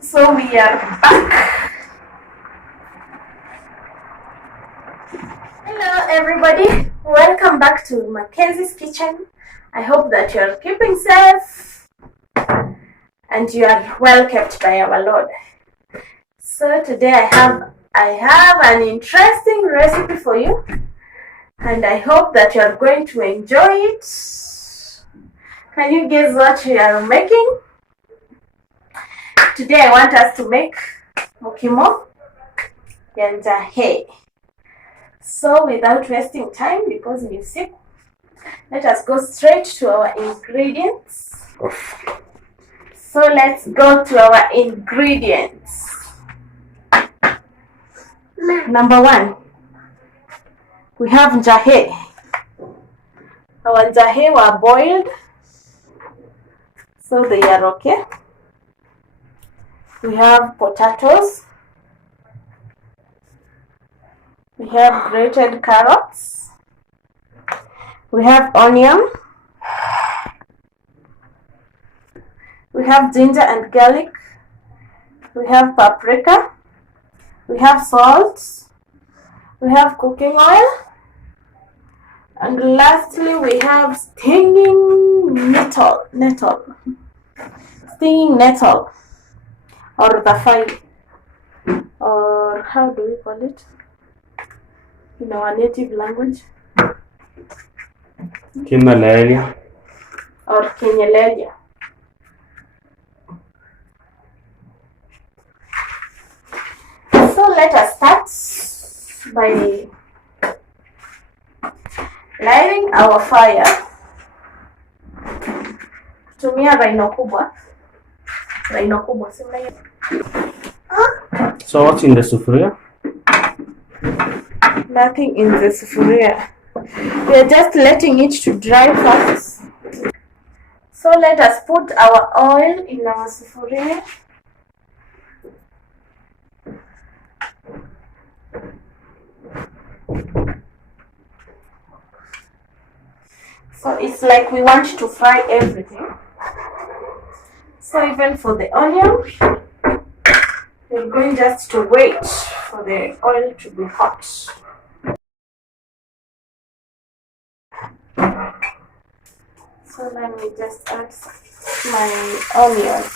So we are back. Hello everybody, welcome back to Mackenzie's kitchen. I hope that you are keeping safe and you are well kept by our Lord. So today I have an interesting recipe for you, and I hope that you are going to enjoy it. Can you guess what we are making? Today I want us to make MUKIMO and So without wasting time, because we're sick, let us go straight to our ingredients. So let's go to our ingredients. Number one, we have njahe. Our njahe were boiled, so they are okay. We have potatoes. We have grated carrots. We have onion. We have ginger and garlic. We have paprika. We have salt. We have cooking oil. And lastly, we have stinging nettle. Stinging nettle, or the file, or how do we call it in our native language? Kimalaria or Kenyeleria. So let us start by lighting our fire. Tumia raino kubwa. So what's in the sufuria? Nothing in the sufuria. We are just letting it to dry first. So let us put our oil in our sufuria. So it's like we want to fry everything. So even for the onion, we're going just to wait for the oil to be hot. So let me just add my onions.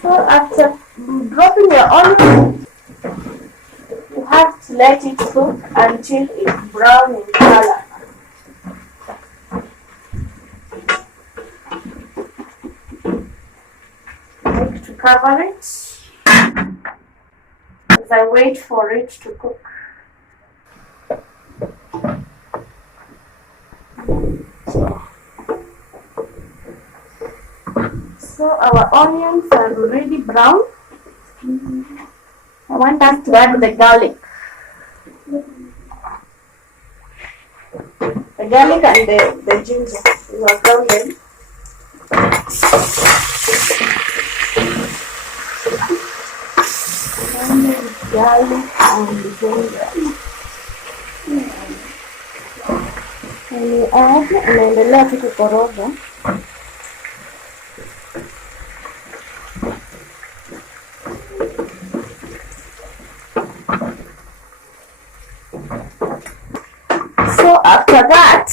So after dropping your onion, you have to let it cook until it's brown in color. Like to cover it as I wait for it to cook. So our onions are already brown. I want us to add the garlic. The garlic and the ginger is browned. Garlic and ginger. And add, naendelea tu kukoroga. So after that,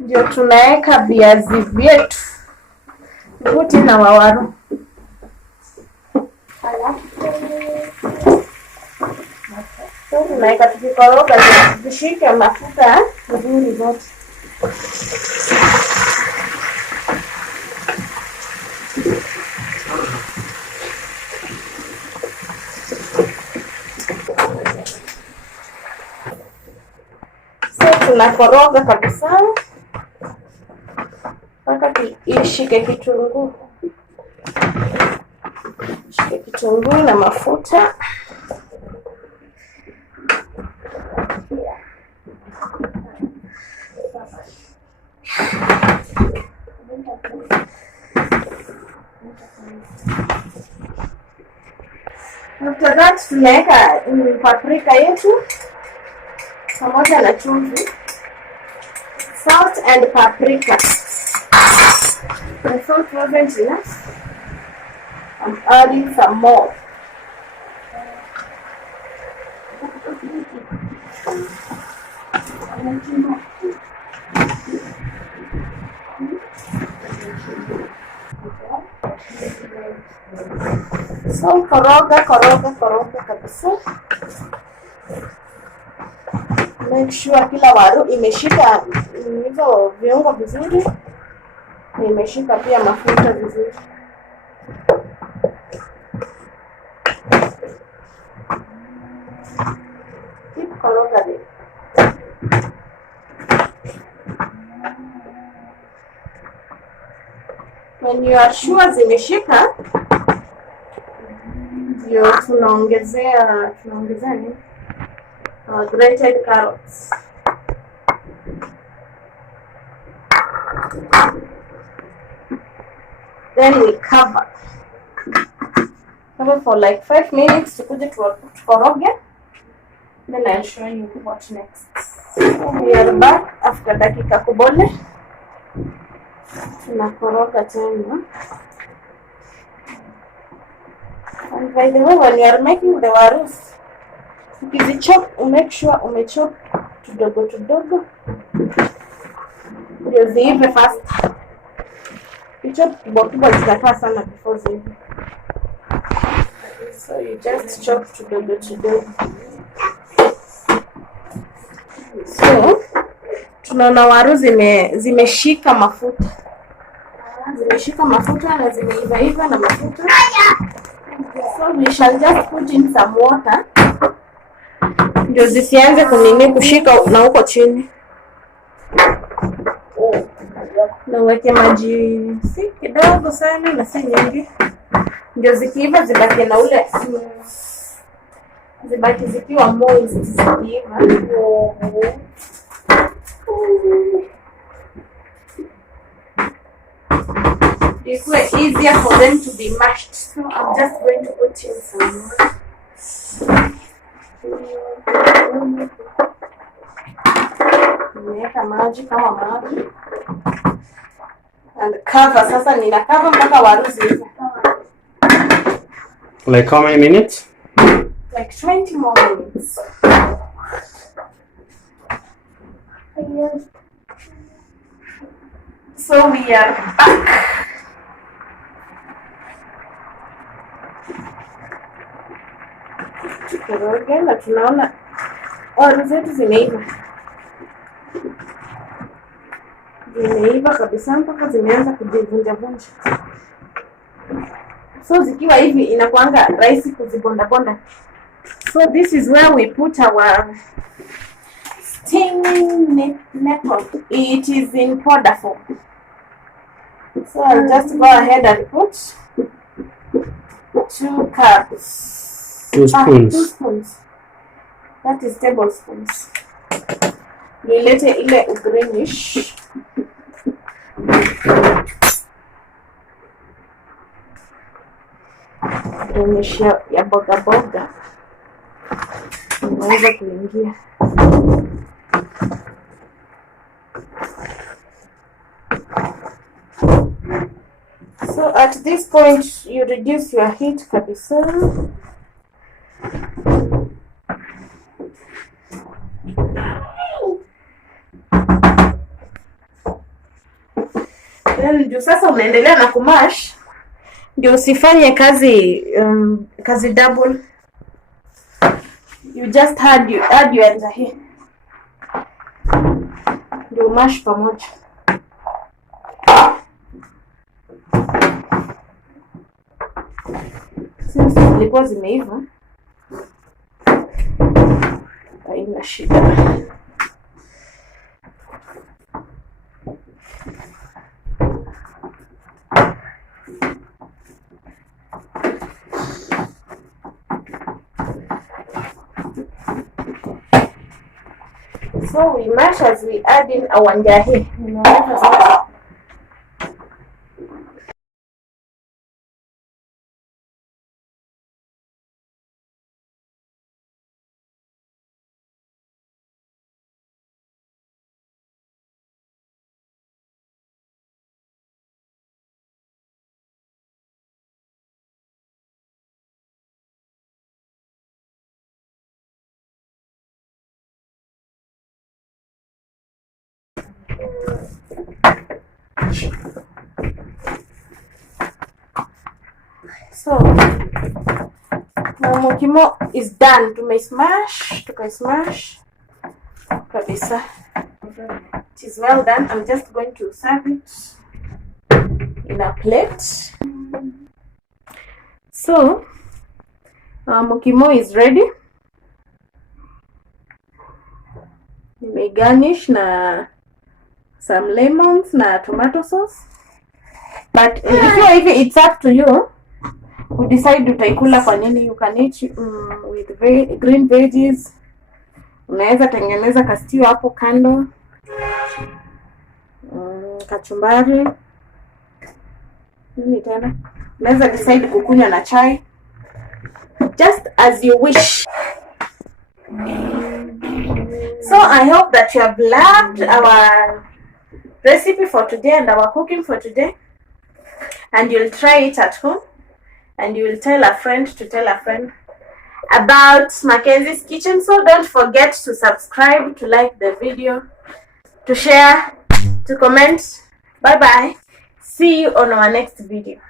ndio tunaweka viazi vyetu. Put in our waru. So tunaweka tukikoroga zishike mafuta vizuri zote. So tunakoroga kabisa mpaka ishike kitunguu. Shike kitunguu na mafuta. After that tunaweka paprika yetu pamoja na chumvi, salt and paprika. The salt wasn't enough. I'm adding some more. So koroga kabisa. Make sure kila waru imeshika hizo viungo vizuri na imeshika pia mafuta vizuri. Keep koroga there. When you are sure zimeshika, ndio tunaongezea nini? Grated carrots. Then we cover for like 5 minutes to put it to koroge. Then I'll show you what next. So we are back after dakika kubole. Tunakoroga tena. And by the way, when you are making the warus, ukizichop, make sure umechop tudogo ndio ziive fast. Ukichop kubwa zitakaa sana before ziive. So you just chop tudogo. So tunaona waru zimeshika mafuta. Zimeshika mafuta na zimeiva na mafuta. So we shall just put in some water. Ndio zisianze kunini kushika na huko chini. Na weke maji si kidogo sana na si nyingi. Ndio zikiiva zibaki na ule zibaki zikiwa moist zikiiva. It was easier for them to be mashed, so I'm just going to put in some more. Nimeweka maji kama maji and cover. Sasa nina cover mpaka waru ziive. Like how many minutes? Like 20 more minutes. So we are back. Tukoroge na tunaona waru zetu zimeiva. Zimeiva kabisa mpaka zimeanza kujivunja. So zikiwa hivi inakuanga rahisi kuzibonda. So this is where we put our steaming nettle. It is in powder form. So I'll just go ahead and put 2 cups. 2 spoons. 2 spoons. That is tablespoons. Nilete ile greenish. Greenish ya boga. Inaweza kuingia. So at this point you reduce your heat kabisa. Then ndio sasa unaendelea na kumash. Ndio usifanye kazi double. You just add your njahi. Ndio mash pamoja. Since zilikuwa zimeiva, haina shida. So we mash as we add in our njahi. So mukimo is done. Tukaismash kabisa. It is well done. I'm just going to serve it in a plate. So mukimo is ready. May garnish na some lemons na tomato sauce. But if it's up to you, we decide utaikula kwa nini. You can eat with green veggies. Unaweza tengeneza kastiu hapo kando, kachumbari, nini tena. Unaweza decide kukunywa na chai, just as you wish. So I hope that you have loved our recipe for today and our cooking for today, and you'll try it at home, and you will tell a friend to tell a friend about Mackenzie's Kitchen. So don't forget to subscribe, to like the video, to share, to comment. Bye bye. See you on our next video.